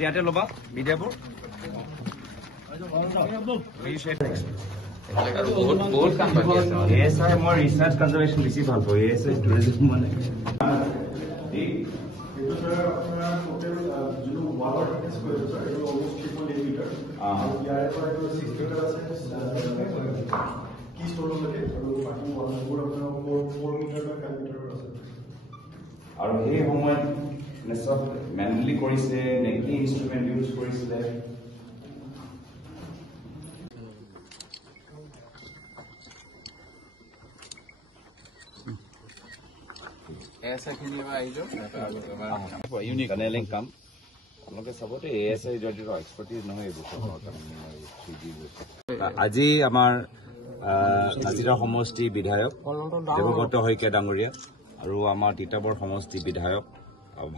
ইয়াতে ল'বা মিডিয়াবোৰ মই ৰিচাৰ্চ কনজাৰভেশ্যন বেছি ভাল পাওঁ টুৰিজম মানে আৰু সেই সময়ত মেনুৱেলি কৰিছে নে কি ইনষ্ট্ৰুমেণ্ট ইউজ কৰিছিলে ইউনিক টানেলিং কাম আপোনালোকে চাবতে ASI জড়িত এক্সপাৰ্টিজ নহয় এইবোৰ আজি আমাৰ আজিৰা সমষ্টি বিধায়ক দেৱব্ৰত শইকীয়া ডাঙৰীয়া আৰু আমাৰ তিতাবৰ সমষ্টি বিধায়ক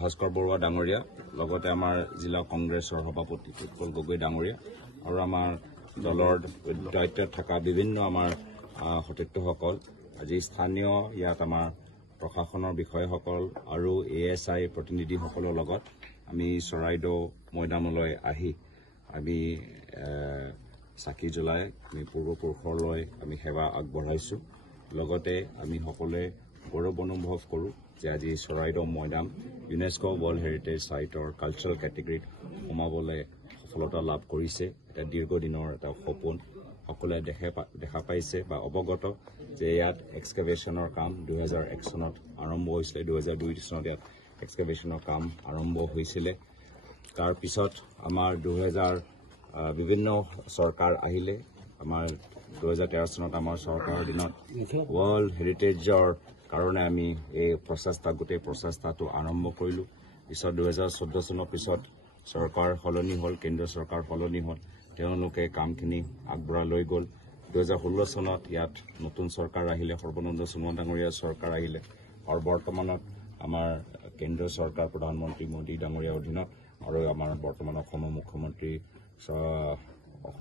ভাস্কৰ বৰুৱা ডাঙৰীয়া লগতে আমাৰ জিলা কংগ্ৰেছৰ সভাপতি উৎপল গগৈ ডাঙৰীয়া আৰু আমাৰ দলৰ দায়িত্বত থকা বিভিন্ন আমাৰ সতীৰ্থসকল আজি স্থানীয় ইয়াত আমাৰ প্ৰশাসনৰ বিষয়াসকল আৰু ASI প্ৰতিনিধিসকলৰ লগত আমি চৰাইদেউ মৈদামলৈ আহি আমি চাকি জ্বলাই আমি পূৰ্বপুৰুষলৈ আমি সেৱা আগবঢ়াইছোঁ লগতে আমি সকলোৱে গৌৰৱ অনুভৱ কৰোঁ যে আজি চৰাইদেউ মৈদাম ইউনেস্কো ৱৰ্ল্ড হেৰিটেজ চাইটৰ কালচাৰেল কেটেগৰীত সোমাবলৈ সফলতা লাভ কৰিছে এটা দীৰ্ঘদিনৰ এটা সপোন সকলোৱে দেখা পাইছে বা অৱগত যে ইয়াত এক্সকেভেশ্যনৰ কাম 2001 চনত আৰম্ভ হৈছিলে 2002 চনত ইয়াত এক্সকেভেশ্যনৰ কাম আৰম্ভ হৈছিলে তাৰপিছত আমাৰ 2000 বিভিন্ন চৰকাৰ আহিলে আমাৰ 2013 চনত আমাৰ চৰকাৰৰ দিনত ৱৰ্ল্ড হেৰিটেজৰ কাৰণে আমি এই গোটেই প্ৰচেষ্টাটো আৰম্ভ কৰিলোঁ পিছত 2014 চনৰ পিছত চৰকাৰ সলনি হ'ল কেন্দ্ৰীয় চৰকাৰ সলনি হ'ল তেওঁলোকে কামখিনি আগবঢ়াই লৈ গ'ল 2016 চনত ইয়াত নতুন চৰকাৰ আহিলে সৰ্বানন্দ সোণোৱাল ডাঙৰীয়াৰ চৰকাৰ আহিলে আৰু বৰ্তমানত আমাৰ কেন্দ্ৰীয় চৰকাৰ প্ৰধানমন্ত্ৰী মোদী ডাঙৰীয়াৰ অধীনত আৰু আমাৰ বৰ্তমান অসমৰ মুখ্যমন্ত্ৰী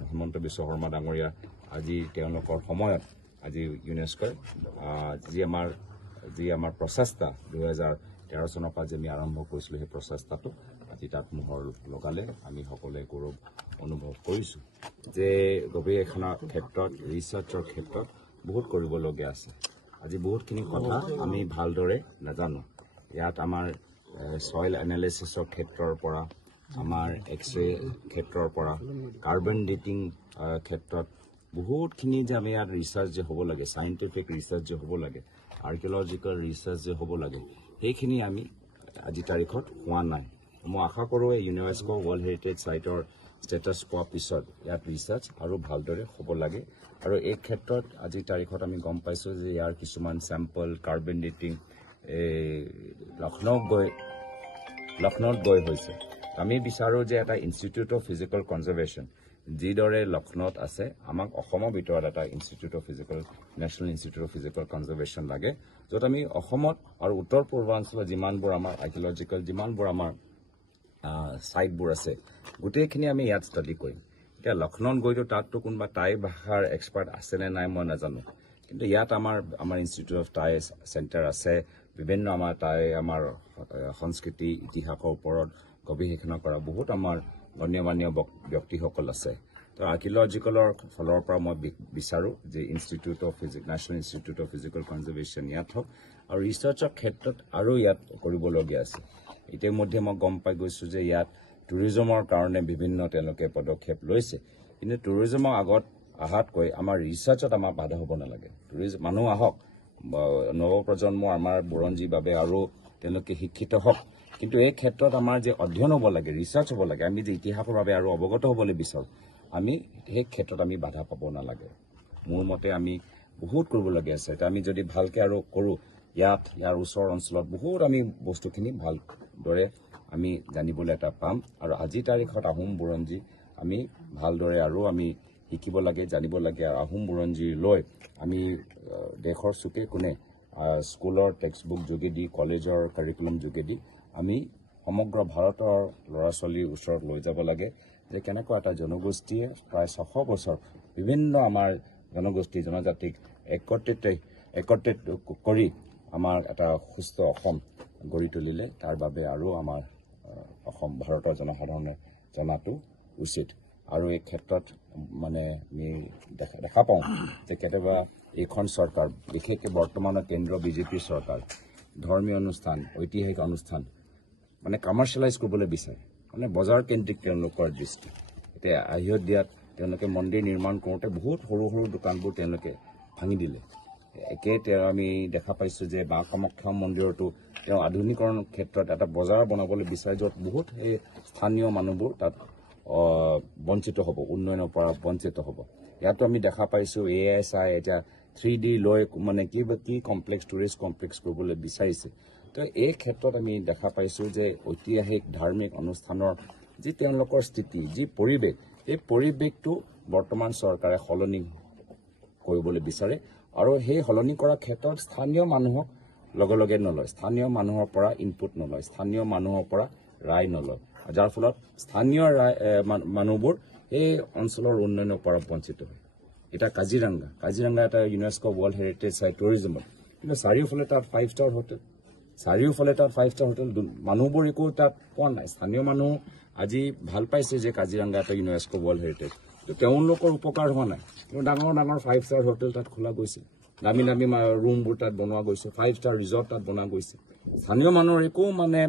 হিমন্ত বিশ্ব শৰ্মা ডাঙৰীয়া আজি তেওঁলোকৰ সময়ত আজি ইউনেস্কোই যি আমাৰ প্ৰচেষ্টা 2013 চনৰ পৰা যে আমি আৰম্ভ কৰিছিলোঁ সেই প্ৰচেষ্টাটো আজি তাত মোহৰ লগালে আমি সকলোৱে গৌৰৱ অনুভৱ কৰিছোঁ যে গৱেষণাৰ ক্ষেত্ৰত ৰিচাৰ্চৰ ক্ষেত্ৰত বহুত কৰিবলগীয়া আছে আজি বহুতখিনি কথা আমি ভালদৰে নাজানো ইয়াত আমাৰ ছইল এনালিচিছৰ ক্ষেত্ৰৰ পৰা আমাৰ এক্সৰে ক্ষেত্ৰৰ পৰা কাৰ্বন ডেটিং ক্ষেত্ৰত বহুতখিনি যে আমি ইয়াত ৰিচাৰ্চ যে হ'ব লাগে চাইণ্টিফিক ৰিচাৰ্চ যে হ'ব লাগে আৰ্কিঅলজিকেল ৰিচাৰ্চ যে হ'ব লাগে সেইখিনি আমি আজি তাৰিখত হোৱা নাই মই আশা কৰোঁ এই ইউনেস্কো ৱৰ্ল্ড হেৰিটেজ চাইটৰ ষ্টেটাছ পোৱাৰ পিছত ইয়াত ৰিচাৰ্চ আৰু ভালদৰে হ'ব লাগে আৰু এই ক্ষেত্ৰত আজিৰ তাৰিখত আমি গম পাইছোঁ যে ইয়াৰ কিছুমান চেম্পল কাৰ্বন ডেটিং লক্ষ্ণৌত গৈ হৈছে আমি বিচাৰোঁ যে এটা ইনষ্টিটিউট অফ ফিজিকেল কনজাৰ্ভেশ্যন যিদৰে লক্ষ্ণৌত আছে আমাক অসমৰ ভিতৰত এটা institute of national institute of physical conservation লাগে য'ত আমি অসমত আৰু উত্তৰ পূৰ্বাঞ্চলত যিমানবোৰ আমাৰ আৰ্কিঅলজিকেল যিমানবোৰ আমাৰ চাইটবোৰ আছে গোটেইখিনি আমি ইয়াত ষ্টাডি কৰিম এতিয়া লক্ষ্ণৌত গৈতো তাততো কোনোবা টাই ভাষাৰ এক্সপাৰ্ট আছেনে নাই মই নাজানো কিন্তু ইয়াত আমাৰ ইনষ্টিটিউট অফ টাই চেণ্টাৰ আছে বিভিন্ন আমাৰ আমাৰ সংস্কৃতি ইতিহাসৰ ওপৰত গৱেষণা কৰা বহুত আমাৰ গণ্যমান্য ব্যক্তিসকল আছে তো আৰ্কিঅলজিকেলৰ ফালৰ পৰা মই বিচাৰোঁ যে national institute of physical conservation ইয়াত হওক আৰু ৰিচাৰ্চৰ ক্ষেত্ৰত আৰু ইয়াত কৰিবলগীয়া আছে ইতিমধ্যে মই গম পাই গৈছোঁ যে ইয়াত টুৰিজমৰ কাৰণে বিভিন্ন তেওঁলোকে পদক্ষেপ লৈছে কিন্তু টুৰিজমৰ আগত অহাতকৈ আমাৰ ৰিচাৰ্চত আমাৰ বাধা হ'ব নালাগে মানুহ আহক নৱপ্ৰজন্ম আমাৰ বুৰঞ্জীৰ বাবে আৰু তেওঁলোকে শিক্ষিত হওক কিন্তু এই ক্ষেত্ৰত আমাৰ যে অধ্যয়ন হ'ব লাগে ৰিচাৰ্চ হ'ব লাগে আমি যে ইতিহাসৰ বাবে আৰু অৱগত হ'বলৈ বিচাৰোঁ আমি সেই ক্ষেত্ৰত আমি বাধা পাব নালাগে মোৰ মতে আমি বহুত কৰিবলগীয়া আছে এতিয়া আমি যদি ভালকৈ আৰু কৰোঁ ইয়াৰ ওচৰ অঞ্চলত বহুত আমি বস্তুখিনি ভালদৰে আমি জানিবলৈ এটা পাম আৰু আজিৰ তাৰিখত আহোম বুৰঞ্জী আমি ভালদৰে আৰু আমি শিকিব লাগে জানিব লাগে আৰু আহোম বুৰঞ্জী লৈ আমি দেশৰ চুকে কোণে স্কুলৰ টেক্সটবুক যোগেদি কলেজৰ কাৰিকুলাম যোগেদি আমি সমগ্ৰ ভাৰতৰ ল'ৰা ছোৱালীৰ ওচৰত লৈ যাব লাগে যে কেনেকুৱা এটা জনগোষ্ঠীয়ে প্ৰায় 600 বছৰ বিভিন্ন আমাৰ জনজাতিক একত্ৰিত কৰি আমাৰ এটা সুস্থ অসম গঢ়ি তুলিলে তাৰ বাবে আৰু আমাৰ ভাৰতৰ জনসাধাৰণে জনাটো উচিত আৰু এই ক্ষেত্ৰত মানে আমি দেখা পাওঁ যে কেতিয়াবা এইখন চৰকাৰ বিশেষকৈ বৰ্তমানৰ কেন্দ্ৰীয় বিজেপিৰ চৰকাৰ ধৰ্মীয় অনুষ্ঠান ঐতিহাসিক অনুষ্ঠান মানে কমাৰ্চিয়েলাইজ কৰিবলৈ বিচাৰে মানে বজাৰ কেন্দ্ৰিক তেওঁলোকৰ দৃষ্টি এতিয়া আয়োধ্যাত তেওঁলোকে মন্দিৰ নিৰ্মাণ কৰোঁতে বহুত সৰু সৰু দোকানবোৰ তেওঁলোকে ভাঙি দিলে একে আমি দেখা পাইছোঁ যে মা কামাখ্যা মন্দিৰতো তেওঁ আধুনিকৰণৰ ক্ষেত্ৰত এটা বজাৰ বনাবলৈ বিচাৰে য'ত বহুত এই স্থানীয় মানুহবোৰ তাত বঞ্চিত হ'ব উন্নয়নৰ পৰা বঞ্চিত হ'ব ইয়াতো আমি দেখা পাইছোঁ ASI এতিয়া 3D লৈ মানে কি কমপ্লেক্স টুৰিষ্ট কমপ্লেক্স কৰিবলৈ বিচাৰিছে তো এই ক্ষেত্ৰত আমি দেখা পাইছোঁ যে ঐতিহাসিক ধাৰ্মিক অনুষ্ঠানৰ যি তেওঁলোকৰ স্থিতি যি পৰিৱেশ এই পৰিৱেশটো বৰ্তমান চৰকাৰে সলনি কৰিবলৈ বিচাৰে আৰু সেই সলনি কৰাৰ ক্ষেত্ৰত স্থানীয় মানুহক লগে লগে নলয় স্থানীয় মানুহৰ পৰা ইনপুট নলয় স্থানীয় মানুহৰ পৰা ৰায় নলয় যাৰ ফলত স্থানীয় মানুহবোৰ এই অঞ্চলৰ উন্নয়নৰ পৰা বঞ্চিত হয় এটা কাজিৰঙা এটা ইউনেস্কো ৱৰ্ল্ড হেৰিটেজ চাইট টুৰিজমত কিন্তু চাৰিওফালে তাত 5-star হোটেল মানুহবোৰ একো তাত পোৱা নাই স্থানীয় মানুহ আজি ভাল পাইছে যে কাজিৰঙা এটা ইউনেস্কো ৱৰ্ল্ড হেৰিটেজ কিন্তু তেওঁলোকৰ উপকাৰ হোৱা নাই কিন্তু ডাঙৰ 5-star হোটেল তাত খোলা গৈছে দামী ৰুমবোৰ তাত বনোৱা গৈছে 5-star ৰিজৰ্ট তাত বনোৱা গৈছে স্থানীয় মানুহৰ একো মানে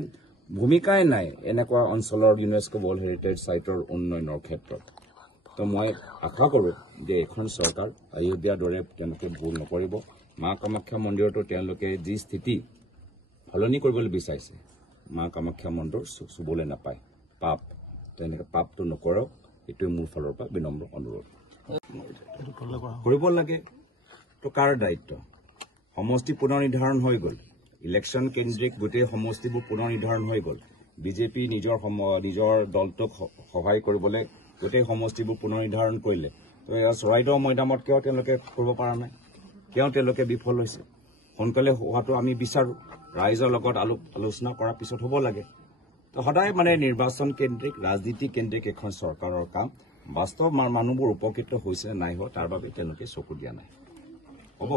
ভূমিকাই নাই এনেকুৱা অঞ্চলৰ ইউনেস্কো ৱৰ্ল্ড হেৰিটেজ চাইটৰ উন্নয়নৰ ক্ষেত্ৰত তো মই আশা কৰোঁ যে এখন চৰকাৰ অযোধ্যাৰ দৰে তেওঁলোকে ভুল নকৰিব মা কামাখ্যা মন্দিৰতো তেওঁলোকে যি স্থিতি সলনি কৰিবলৈ বিচাৰিছে মা কামাখ্যা মন্দিৰ চুবলৈ নাপায় পাপ তেনেকৈ পাপটো নকৰক এইটোৱে মোৰ ফালৰ পৰা বিনম্ৰ অনুৰোধ কৰিব লাগে তো কাৰ দায়িত্ব সমষ্টি পুনৰ নিৰ্ধাৰণ হৈ গ'ল ইলেকশ্যন কেন্দ্ৰিক গোটেই সমষ্টিবোৰ পুনৰ নিৰ্ধাৰণ হৈ গ'ল বিজেপি নিজৰ দলটোক সহায় কৰিবলৈ গোটেই সমষ্টিবোৰ পুনৰ নিৰ্ধাৰণ কৰিলে তো এয়া চৰাইদেউ মৈদামত কিয় তেওঁলোকে কৰিব পৰা নাই কিয় তেওঁলোকে বিফল হৈছে সোনকালে হোৱাটো আমি বিচাৰোঁ ৰাইজৰ লগত আলোচনা কৰাৰ পিছত হ'ব লাগে তো সদায় মানে নিৰ্বাচন কেন্দ্ৰিক ৰাজনীতি কেন্দ্ৰিক এখন চৰকাৰৰ কাম বাস্তৱ মানুহবোৰ উপকৃত হৈছে নাই হোৱা তাৰ বাবে তেওঁলোকে চকু দিয়া নাই হ'ব